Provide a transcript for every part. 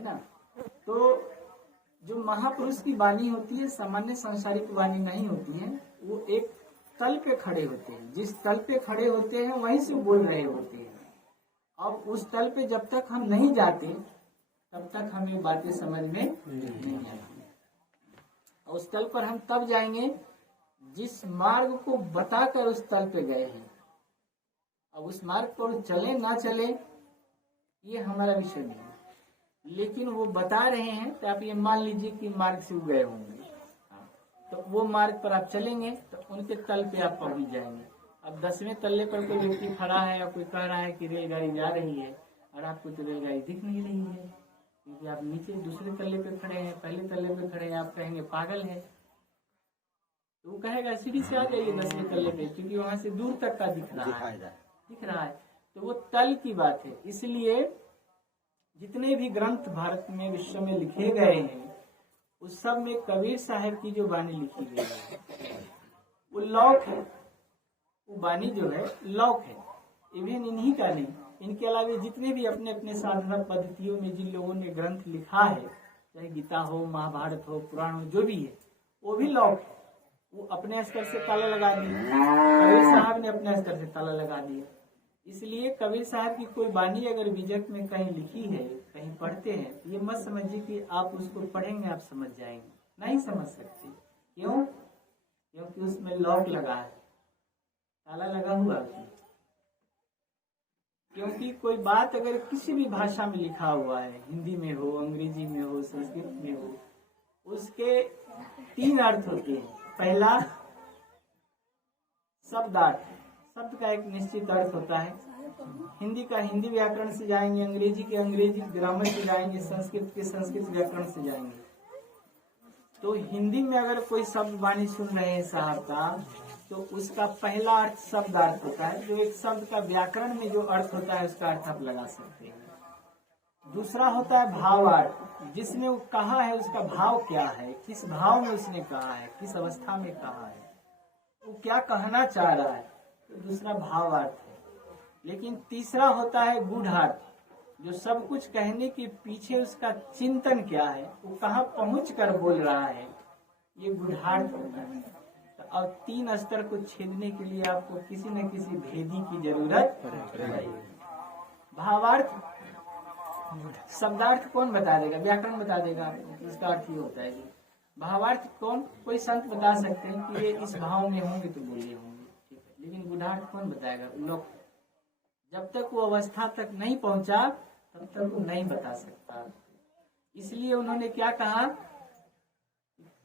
है ना। तो जो महापुरुष की वाणी होती है सामान्य सांसारिक वाणी नहीं होती है, वो एक तल पे खड़े होते हैं, जिस तल पे खड़े होते हैं वहीं से बोल रहे होते हैं। अब उस तल पे जब तक हम नहीं जाते तब तक हमें बातें समझ में नहीं आती। उस तल पर हम तब जाएंगे जिस मार्ग को बताकर उस तल पे गए हैं। अब उस मार्ग पर चले ना चले ये हमारा विषय नहीं है, लेकिन वो बता रहे हैं तो आप ये मान लीजिए कि मार्ग से गए होंगे, तो वो मार्ग पर आप चलेंगे तो उनके तल पे आप पहुंच जाएंगे। अब 10वें तल्ले पर कोई व्यक्ति खड़ा है और कोई कह रहा है कि रेलगाड़ी जा रही है और आपको तो रेलगाड़ी दिख नहीं रही है, क्योंकि आप नीचे दूसरे तल्ले पे खड़े हैं, पहले तल्ले पे खड़े हैं, आप कहेंगे पागल है। तो वो कहेगा सीढ़ी से आ जाइए 10वें तल्ले पे, क्योंकि वहां से दूर तक का दिख रहा है। तो वो तल की बात है। इसलिए जितने भी ग्रंथ भारत में विश्व में लिखे गए हैं उस सब में कबीर साहब की जो वाणी लिखी गई है वो लौक है। वो वाणी जो है लौक है, इवन इन्हीं का नहीं, इनके अलावा जितने भी अपने अपने साधना पद्धतियों में जिन लोगों ने ग्रंथ लिखा है, चाहे गीता हो, महाभारत हो, पुराण हो, जो भी है वो भी लौक है। वो अपने स्तर से ताला लगा दिया, कबीर साहब ने अपने स्तर से ताला लगा दिया। इसलिए कबीर साहब की कोई वाणी अगर विजय में कहीं लिखी है, कहीं पढ़ते हैं, तो ये मत समझिए कि आप उसको पढ़ेंगे आप समझ जाएंगे, नहीं समझ सकते। क्यों? क्योंकि उसमें लॉक लगा है, ताला लगा हुआ है। क्योंकि कोई बात अगर किसी भी भाषा में लिखा हुआ है, हिंदी में हो, अंग्रेजी में हो, संस्कृत में हो, उसके 3 अर्थ होते हैं। पहला शब्दार्थ, शब्द का एक निश्चित अर्थ होता है। हिंदी का हिंदी व्याकरण से जाएंगे, अंग्रेजी के अंग्रेजी ग्रामर से जाएंगे, संस्कृत के संस्कृत व्याकरण से जाएंगे। तो हिंदी में अगर कोई शब्द वाणी सुन रहे हैं साहब का, तो उसका पहला अर्थ शब्दार्थ होता है, जो एक शब्द का व्याकरण में जो अर्थ होता है उसका अर्थ आप लगा सकते हैं। दूसरा होता है भावार्थ, जिसने वो कहा है उसका भाव क्या है, किस भाव में उसने कहा है, किस अवस्था में कहा है, वो क्या कहना चाह रहा है, तो दूसरा भावार्थ है। लेकिन तीसरा होता है गूढ़ार्थ, जो सब कुछ कहने के पीछे उसका चिंतन क्या है, वो कहाँ पहुंच कर बोल रहा है, ये गूढ़ार्थ होता है। तो अब 3 स्तर को छेदने के लिए आपको किसी न किसी भेदी की जरूरत पड़ेगी। भावार्थ, शब्दार्थ कौन बता देगा? व्याकरण बता देगा आपको, इसका अर्थ ये होता है। भावार्थ कौन? कोई संत बता सकते हैं कि ये इस भाव में होंगे तो बोले होंगे, ठीक है, लेकिन गूढ़ार्थ कौन बताएगा? लोग जब तक वो अवस्था तक नहीं पहुंचा तब तक वो नहीं बता सकता। इसलिए उन्होंने क्या कहा,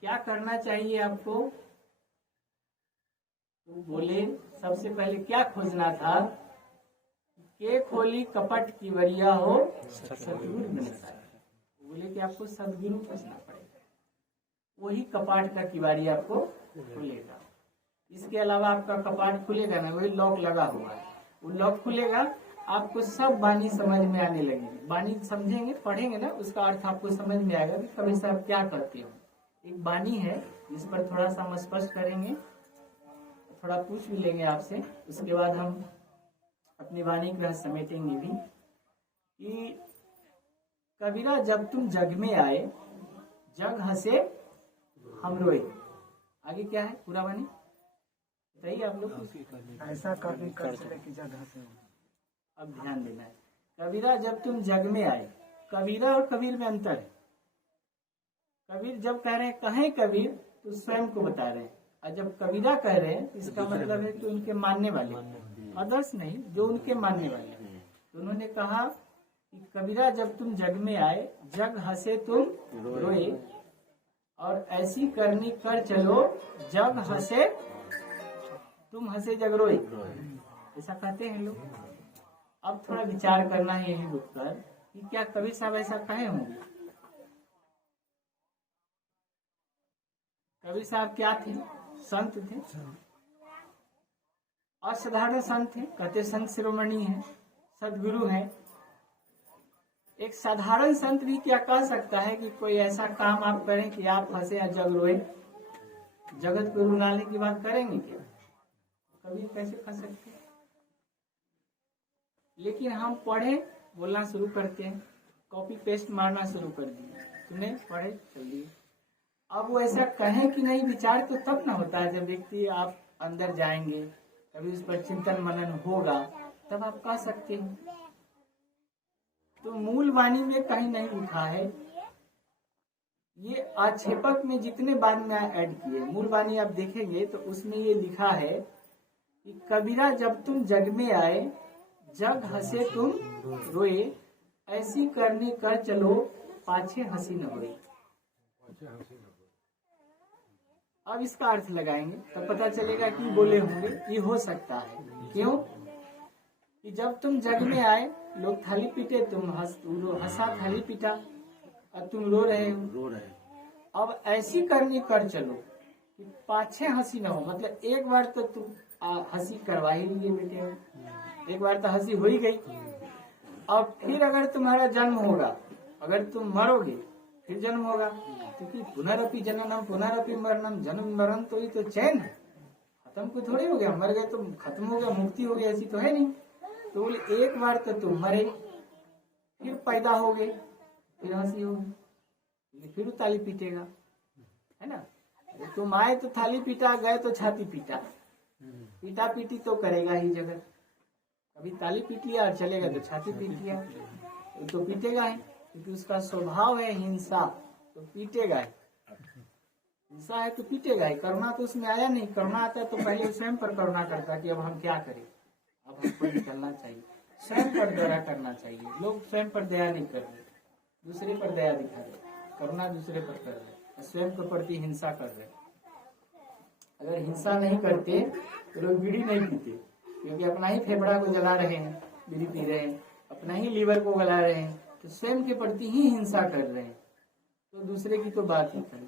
क्या करना चाहिए आपको? तो बोले सबसे पहले क्या खोजना था, के खोली कपट की वरिया हो सतगुरु मिल जाए। बोले कि आपको सदगुरु खोजना पड़ेगा, वही कपाट का किवाड़ी आपको खुलेगा। इसके अलावा आपका कपाट खुलेगा ना, वही लॉक लगा हुआ है, वो लॉक खुलेगा, आपको सब वाणी समझ में आने लगेगी। वाणी समझेंगे, पढ़ेंगे ना, उसका अर्थ आपको समझ में आएगा कि कबीर साहब क्या करते हो। एक वाणी है जिस पर थोड़ा सा हम स्पष्ट करेंगे, थोड़ा पूछ भी लेंगे आपसे, उसके बाद हम अपनी वाणी का समेटेंगे भी। कि कबीरा जब तुम जग में आए, जग हंसे हम रोए। आगे क्या है पूरा वाणी बताइए आप लोग। ऐसा कभी कर चले कि जग हंसे। अब ध्यान देना है, कबीरा जब तुम जग में आए, कबीरा और कबीर में अंतर है। कबीर जब कह रहे हैं कहें कबीर, तो स्वयं को बता रहे हैं, और जब कबीरा कह रहे हैं इसका मतलब है कि उनके मानने वाले, अदर्स नहीं, जो उनके मानने वाले हैं। तो उन्होंने कहा कि कबीरा जब तुम जग में आए, जग हंसे तुम रोए, और ऐसी करनी कर चलो, जग हंसे तुम हंसे जग रोए। ऐसा कहते हैं लोग। अब थोड़ा विचार करना है यही रुक कर कि क्या कबीर साहब ऐसा कहे होंगे? कबीर साहब क्या थे? संत थे, असाधारण संत थे, कहते संत शिरोमणि है, सदगुरु है। एक साधारण संत भी क्या कह सकता है कि कोई ऐसा काम आप करें कि आप हंसे या जग रोए? जगत को रुलाने की बात करेंगे क्या? कबीर कैसे कह सकते हैं? लेकिन हम पढ़े, बोलना शुरू करते हैं, कॉपी पेस्ट मारना शुरू कर दिए, सुने पढ़े चल दिए। अब वो ऐसा कहें कि नहीं, विचार तो तब ना होता है जब व्यक्ति आप अंदर जाएंगे, कभी उस पर चिंतन मनन होगा, तब आप कह सकते हैं। तो मूल वाणी में कहीं नहीं लिखा है, ये आक्षेपक में जितने बाद में ऐड किए, मूल वाणी आप देखेंगे तो उसमें ये लिखा है कि कबीरा जब तुम जग में आए, जग हंसे तुम रोए, ऐसी करनी कर चलो, पाछे हंसी न होए। अब इसका अर्थ लगाएंगे तब पता चलेगा कि बोले होंगे, ये हो सकता है। क्यों कि जब तुम जग में आए, लोग थाली पीटे, तुम हंसा थाली पीटा और तुम रो रहे हो। अब ऐसी करनी कर चलो कि पाछे हंसी न हो, मतलब एक बार तो तुम हंसी करवा ही लिए बेटे, एक बार तो हंसी हो ही गई। अब फिर अगर तुम्हारा जन्म होगा, अगर तुम मरोगे फिर जन्म होगा, क्योंकि पुनरअपि जननम पुनरअपि मरणम, जन्म मरण तो ये तो चैन है, खत्म को थोड़ी हो गया, मर गए तो खत्म हो गया, मुक्ति हो गई, ऐसी तो है नहीं। तो बोले एक बार तो तुम मरे, फिर पैदा हो गए, फिर हंसी होगी, फिर ताली पीटेगा, है ना। तुम आए तो थाली पीटा, गए तो छाती पीटा, पीटा पीटी तो करेगा ही जगत। कभी ताली पीट लिया और चलेगा तो छाती पीट लिया, तो पीटेगा ही, क्योंकि उसका स्वभाव है हिंसा, तो पीटेगा ही। हिंसा है तो पीटेगा ही। करुणा तो उसमें आया नहीं, करुणा आता है तो पहले स्वयं पर करुणा करता कि अब हम क्या करें, अब हमको निकलना चाहिए, स्वयं पर दया करना चाहिए। लोग स्वयं पर दया नहीं कर रहे, दूसरे पर दया दिखा रहे, करुणा दूसरे पर कर रहे, स्वयं के प्रति हिंसा कर रहे। अगर हिंसा नहीं करते तो लोग बीड़ी नहीं पीते, क्योंकि अपना ही फेफड़ा को जला रहे हैं, बीड़ी पी रहे हैं, अपना ही लीवर को गला रहे हैं, तो स्वयं के प्रति ही हिंसा कर रहे हैं, तो दूसरे की तो बात ही करें।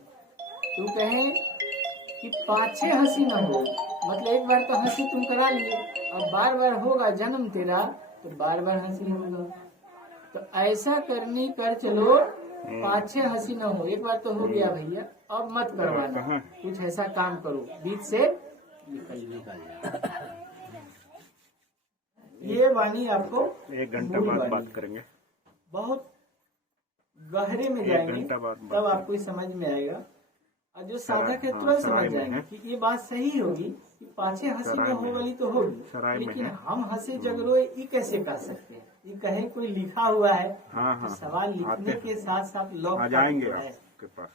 तो कहें कि पाछे हंसी न हो, मतलब एक बार तो हंसी तुम करा लिए, अब बार बार होगा जन्म तेरा तो बार बार हंसी होगा। तो ऐसा करनी कर चलो, पाछे हंसी न हो, एक बार तो हो गया भैया, अब मत करवाना, कुछ ऐसा काम करो बीच से निकल। ये वाणी आपको 1 घंटा बाद बात करेंगे, बहुत गहरे में जाएंगे तब आपको समझ में आएगा, और जो साधक है तुरंत समझ जाएंगे कि ये बात सही होगी कि पाछे हंसी न हो वाली तो होगी, लेकिन हम हंसे जग रोए ये कैसे कह सकते हैं। ये कहे कोई लिखा हुआ है, तो सवाल लिखने के साथ साथ लॉक जाएंगे है,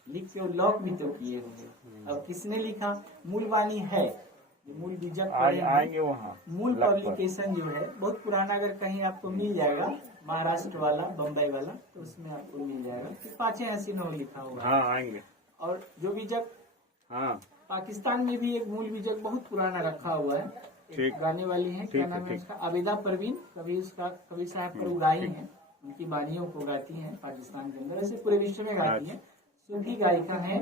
लिख के लॉक भी तो किए होंगे। अब किसने लिखा, मूल वाणी है, मूल बीजक आएंगे वहाँ। मूल पब्लिकेशन जो है बहुत पुराना, अगर कहीं आपको मिल जाएगा, महाराष्ट्र वाला, बम्बई वाला, तो उसमें आपको मिल जाएगा कि पाछे हंसी न हो लिखा होगा। हाँ आएंगे। और जो बीजक, हाँ पाकिस्तान में भी एक मूल बीजक बहुत पुराना रखा हुआ है, एक गाने वाली है, क्या नाम है उसका, आबिदा परवीन, कभी उसका कभी साहब पर गाई है, उनकी वाणियों को गाती हैं पाकिस्तान के अंदर, ऐसे पूरे विश्व में गाती हैं, सूफी गायिका है,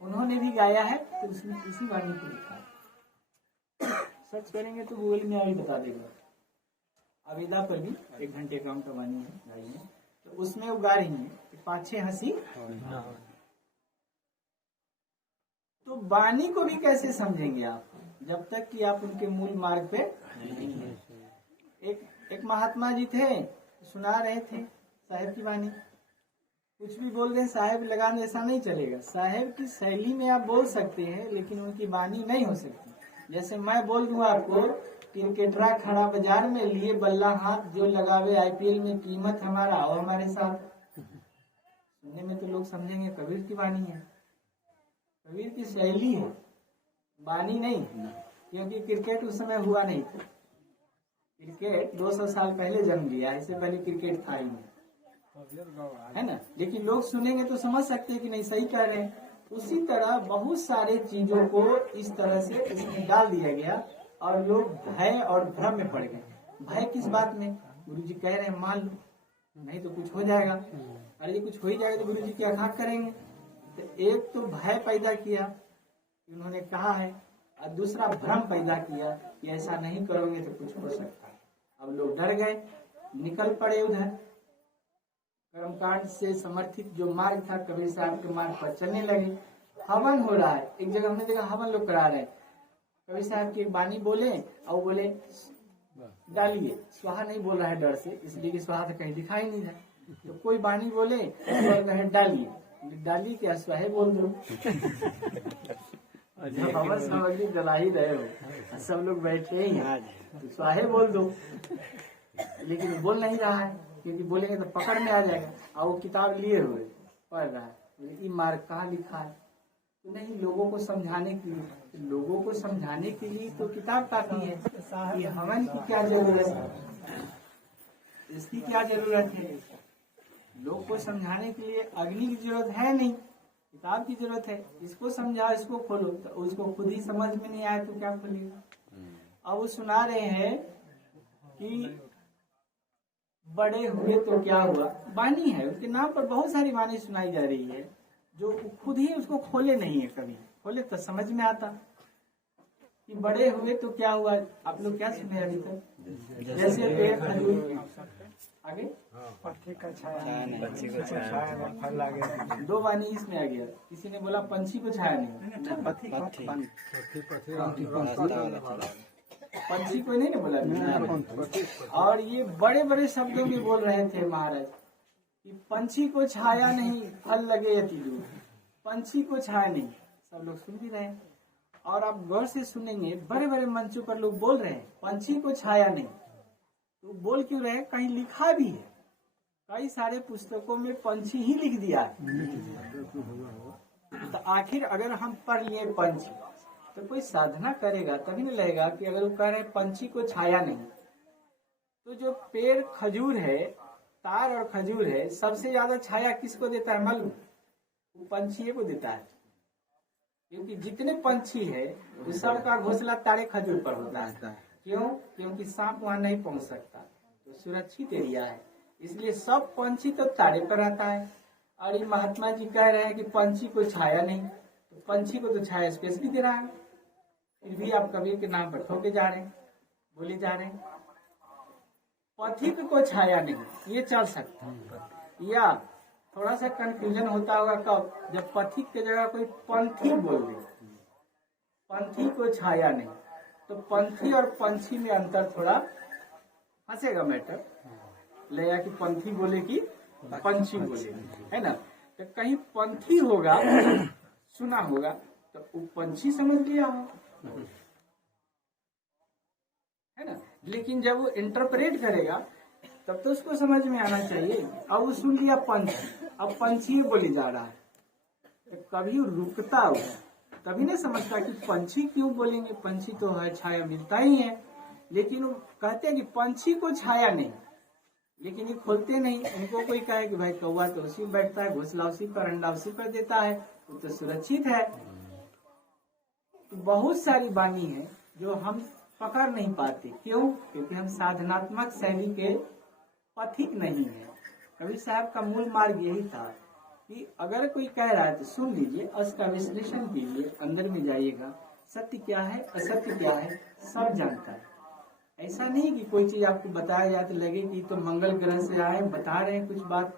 उन्होंने भी गाया है, तो उसमें इसी वाणी को लिखा है। सर्च करेंगे तो गूगल में आई बता देगा। आबिदा परवीन 1 घंटे का उनका वाणी है, गाई है, तो उसमें वो गा रही है कि पाछे हंसी। तो वाणी को भी कैसे समझेंगे आप, जब तक कि आप उनके मूल मार्ग पे नहीं हैं। एक महात्मा जी थे, सुना रहे थे साहेब की वाणी, कुछ भी बोल दें साहेब लगा दे, ऐसा नहीं चलेगा। साहेब की शैली में आप बोल सकते हैं, लेकिन उनकी वाणी नहीं हो सकती। जैसे मैं बोल दूं आपको, क्रिकेटरा खड़ा बाजार में लिए बल्ला हाथ, जो लगावे आईपीएल में कीमत हमारा और हमारे साथ, सुनने में तो लोग समझेंगे कबीर की वाणी है, कबीर की शैली है, वाणी नहीं, क्योंकि क्रिकेट उस समय हुआ नहीं था। क्रिकेट 200 साल पहले जन्म लिया, इससे पहले क्रिकेट था ही नहीं, है ना। लेकिन लोग सुनेंगे तो समझ सकते हैं कि नहीं, सही कह रहे हैं। उसी तरह बहुत सारे चीजों को इस तरह से इसमें डाल दिया गया, और लोग भय और भ्रम में पड़ गए। भय किस बात में, गुरु जी कह रहे हैं मान लो, नहीं तो कुछ हो जाएगा, अरे ये कुछ हो ही जाएगा तो गुरु जी क्या घात करेंगे। तो एक तो भय पैदा किया, उन्होंने कहा है, और दूसरा भ्रम पैदा किया कि ऐसा नहीं करोगे तो कुछ हो सकता है। अब लोग डर गए, निकल पड़े उधर, कर्मकांड से समर्थित जो मार्ग था कबीर साहब के मार्ग पर चलने लगे। हवन हो रहा है, एक जगह हमने देखा हवन लोग करा रहे हैं, कबीर साहब की वाणी बोले और बोले डालिए, स्वाहा नहीं बोल रहा है डर से, इसलिए कि स्वाहा तो कहीं दिखाई नहीं था, तो कोई बानी बोले तो कहे डालिए, डाली क्या स्वाहे बोल दो। जब हवन सामग्री जला ही रहे हो, सब लोग बैठे ही हैं, तो स्वाहे बोल दो। लेकिन बोल नहीं रहा है, क्योंकि बोलेंगे तो पकड़ में आ जाएगा। और वो किताब लिए हुए पढ़ रहा है, ये मार्ग कहाँ लिखा है? तो नहीं, लोगों को समझाने के लिए, लोगों को समझाने के लिए तो किताब काफी है। ये हवन की क्या जरूरत है, इसकी क्या जरूरत है? लोग को समझाने के लिए अग्नि की जरूरत है नहीं, किताब की जरूरत है। इसको समझाओ, इसको खोलो, तो उसको खुद ही समझ में नहीं आया तो क्या खोलेगा? अब वो सुना रहे हैं कि बड़े हुए तो क्या हुआ, वाणी है उसके नाम पर बहुत सारी वाणी सुनाई जा रही है, जो खुद ही उसको खोले नहीं है। कभी खोले तो समझ में आता कि बड़े हुए तो क्या हुआ। आप लोग क्या सुने अभी तक? जैसे पेड़ खजूर, आगे पत्थर का छाया में फल आ गया। दो वाणी इसमें आ गया। किसी ने बोला पंछी को छाया नहीं, पंछी को नहीं ना बोला। और ये बड़े बड़े शब्दों में बोल रहे थे महाराज कि पंछी को छाया नहीं, फल लगे अति दूर, पंछी को छाया नहीं। सब लोग सुन भी रहे हैं, और आप गौर से सुनेंगे, बड़े बड़े मंचों पर लोग बोल रहे हैं पंछी को छाया नहीं। तो बोल क्यों रहे? कहीं लिखा भी है, कई सारे पुस्तकों में पंछी ही लिख दिया है। तो आखिर अगर हम पढ़ लिए पंछी, तो कोई साधना करेगा तभी नहीं लगेगा कि अगर वो कह रहे हैं पंछी को छाया नहीं, तो जो पेड़ खजूर है, तार और खजूर है, सबसे ज्यादा छाया किसको देता है मालूम? वो पंछी को देता है। क्योंकि जितने पंछी है वो सबका घोंसला तारे खजूर पर होता है। क्यों? क्योंकि सांप वहां नहीं पहुंच सकता, तो सुरक्षित एरिया है, इसलिए सब पंछी तो तारे पर रहता है। और ये महात्मा जी कह रहे हैं कि पंछी को छाया नहीं, तो पंछी को तो छाया स्पेशली दे रहा है। फिर भी आप कबीर के नाम पर ठोके जा रहे हैं, बोले जा रहे हैं। पथिक को छाया नहीं, ये चल सकता है। या थोड़ा सा कंफ्यूजन होता होगा कब? जब पथिक की जगह कोई पंथी बोल दे, पंथी को छाया नहीं, तो पंथी और पंछी में अंतर थोड़ा फंसेगा मैटर, लेगा कि पंथी बोले कि पंछी बोले, है ना? तो कहीं पंथी होगा, सुना होगा, तो वो पंछी समझ लिया हो, है ना? लेकिन जब वो इंटरप्रेट करेगा तब तो उसको समझ में आना चाहिए। अब वो सुन लिया पंछी, अब पंछी बोले जा रहा है, तो कभी रुकता हुआ तभी नहीं समझता कि पंछी क्यों बोलेंगे, पंछी तो है, छाया मिलता ही है। लेकिन वो कहते हैं कि पंछी को छाया नहीं, लेकिन ये खोलते नहीं। उनको कोई कहे कि भाई कौवा तो उसी पर बैठता है, घोंसला उसी पर, अंडा उसी पर देता है, वो तो सुरक्षित है। तो बहुत सारी वाणी है जो हम पकड़ नहीं पाते। क्यों? क्योंकि हम साधनात्मक शैली के पथिक नहीं है। कबीर साहब का मूल मार्ग यही था कि अगर कोई कह रहा है तो सुन लीजिए, उसका विश्लेषण कीजिए, अंदर में जाइएगा, सत्य क्या है असत्य क्या है सब जानता है। ऐसा नहीं कि कोई चीज आपको बताया जाए तो लगे कि तो मंगल ग्रह से आए, बता रहे हैं कुछ बात,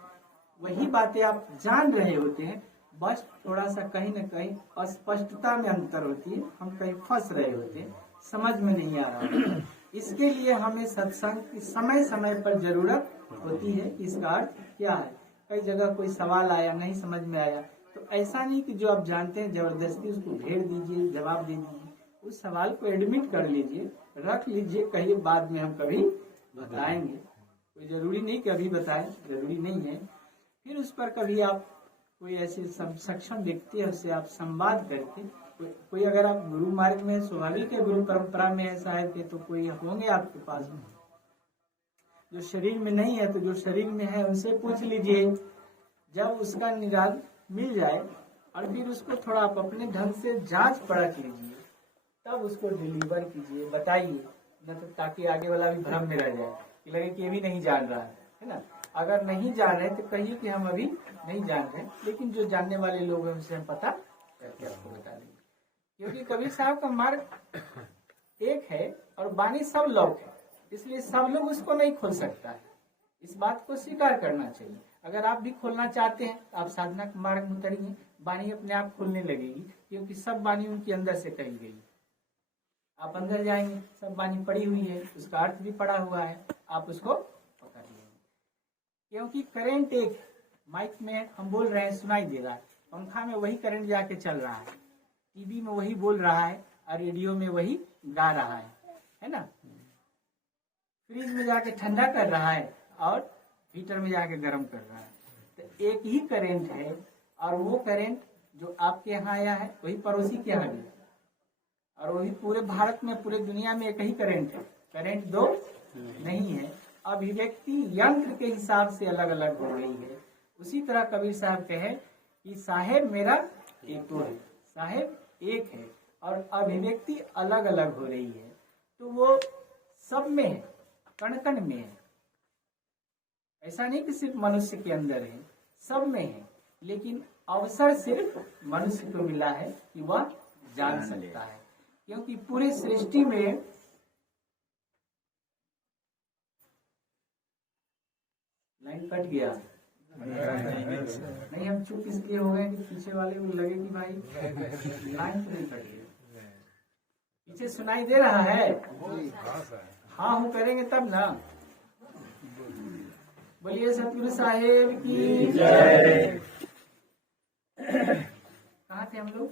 वही बातें आप जान रहे होते हैं, बस थोड़ा सा कहीं न कहीं अस्पष्टता में अंतर होती है, हम कहीं फंस रहे होते हैं, समझ में नहीं आ रहा। इसके लिए हमें सत्संग की समय समय पर जरूरत होती है। इसका अर्थ क्या है? कई जगह कोई सवाल आया, नहीं समझ में आया, तो ऐसा नहीं कि जो आप जानते हैं जबरदस्ती उसको घेर दीजिए, जवाब दे दीजिए। उस सवाल को एडमिट कर लीजिए, रख लीजिए, कहिए बाद में हम कभी बताएंगे। कोई जरूरी नहीं कि अभी बताएं, जरूरी नहीं है। फिर उस पर कभी आप कोई ऐसे सक्षम व्यक्ति है उससे आप संवाद करके, कोई अगर आप गुरु मार्ग में, स्वाभाविक है गुरु परंपरा में है साहब के, तो कोई होंगे आपके पास। जो शरीर में नहीं है तो जो शरीर में है उनसे पूछ लीजिए। जब उसका निदान मिल जाए और फिर उसको थोड़ा आप अपने ढंग से जांच परख लीजिए, तब उसको डिलीवर कीजिए, बताइए, न तो ताकि आगे वाला भी भ्रम में रह जाए कि लगे कि ये भी नहीं जान रहा है ना। अगर नहीं जान रहे तो कहिए कि हम अभी नहीं जान रहे, लेकिन जो जानने वाले लोग हैं उनसे हम पता करके आपको बता देंगे। क्योंकि कबीर साहब का मार्ग एक है और वाणी सब लोग है, इसलिए सब लोग उसको नहीं खोल सकता है। इस बात को स्वीकार करना चाहिए। अगर आप भी खोलना चाहते हैं तो आप साधना के मार्ग में उतरिए, वाणी अपने आप खुलने लगेगी, क्योंकि सब वाणी उनके अंदर से कही गई। आप अंदर जाएंगे, सब वाणी पड़ी हुई है, उसका अर्थ भी पड़ा हुआ है, आप उसको पकड़ लेंगे। क्योंकि करंट एक माइक में हम बोल रहे हैं सुनाई दे रहा है, पंखा में वही करंट जाके चल रहा है, टीवी में वही बोल रहा है और रेडियो में वही गा रहा है ना। फ्रिज में जाके ठंडा कर रहा है और हीटर में जाके गर्म कर रहा है। तो एक ही करंट है और वो करंट जो आपके यहाँ आया है वही पड़ोसी के यहाँ गया और वही पूरे भारत में पूरे दुनिया में एक ही करंट है, करंट दो नहीं है। अभिव्यक्ति यंत्र के हिसाब से अलग अलग हो रही है। उसी तरह कबीर साहब कहे कि साहेब मेरा एक है, साहेब एक है और अभिव्यक्ति अलग अलग हो रही है। तो वो सब में है, कण कण में है। ऐसा नहीं कि सिर्फ मनुष्य के अंदर है, सब में है, लेकिन अवसर सिर्फ मनुष्य को मिला है कि वह जान सकता है। क्योंकि पूरे सृष्टि में लाइन कट गया नहीं, हम चुप इसलिए हो गए कि पीछे वाले को लगे कि भाई लाइन तो नहीं कट गया। पीछे सुनाई दे रहा है? हाँ हूँ करेंगे तब ना। बोलिए सतगुरु साहेब की जय। कहाँ थे हम लोग?